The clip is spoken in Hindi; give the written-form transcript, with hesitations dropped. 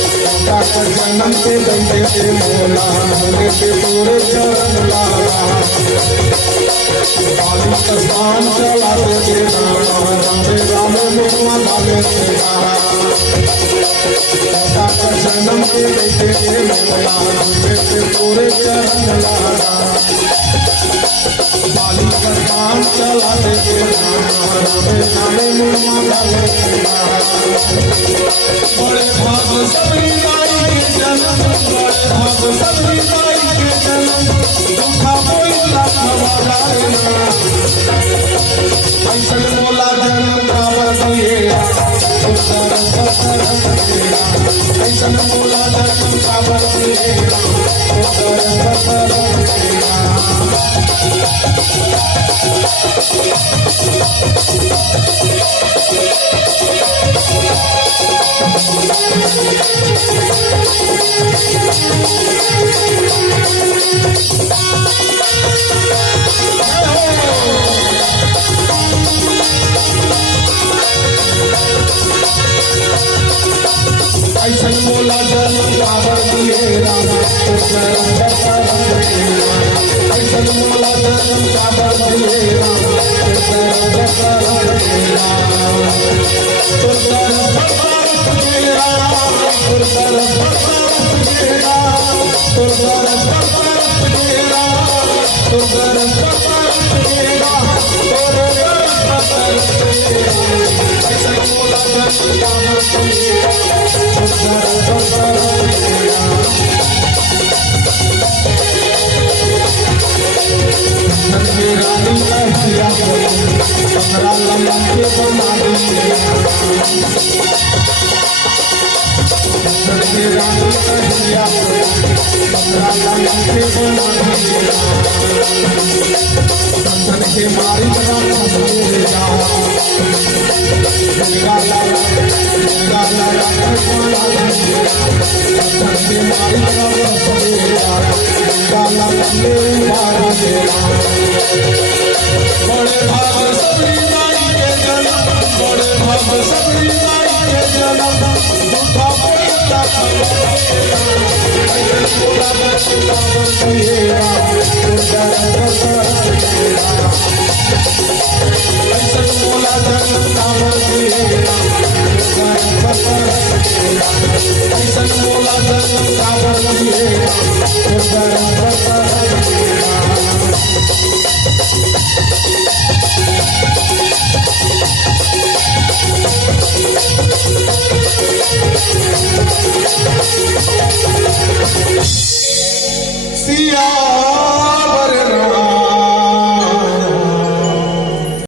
जन्म से बंदे से मोला होने के पूरे चरण लागा काली कसान चलाते देना रामे रामे मुखमा डाले तेरा जन्म से बंदे से मोला होने के पूरे चरण लागा काली कसान चलाते देना रामे रामे मुखमा डाले तेरा बड़े भाग सबरी माई के जन्म बड़े भाग सबरी माई के जन्म दुखा कोई लाख हमारे ना ऐसन मोला जन्म कावर दिएगा उत्तर पत्थर दिएगा ऐसन मोला जन्म कावर दिएगा उत्तर पत्थर दिएगा ऐसन मोला जन्म कावर दिएगा उत्तर पत्थर दिएगा ऐसन मोला जन्म कावर दिएगा उत्तर पत्थर दिएगा उत्तर पत्थर दिएगा उत्तर पत्थर दिएगा उत्तर पत्थर दिएगा उत्तर पत्थर दिएगा उत्तर पत्थर दिएगा ऐसन मोला जन्म कावर दिएगा उत्तर पत्थर दिएगा रानी का हिया पंद्रह लम्बा के बना दिया रानी का हिया पंद्रह लम्बा के बना दिया बंधन के मारी बड़े भाग सबरी माई के जन्म बड़े भाग सबरी माई के जन्म दुखा कोई लाख ऐसन मोला जन्म कावर दिएगा उत्तर पत्थर दिएगा ऐसन मोला जन्म कावर दिएगा उत्तर पत्थर दिएगा ऐसन मोला जन्म कावर दिएगा उत्तर पत्थर दिएगा सिया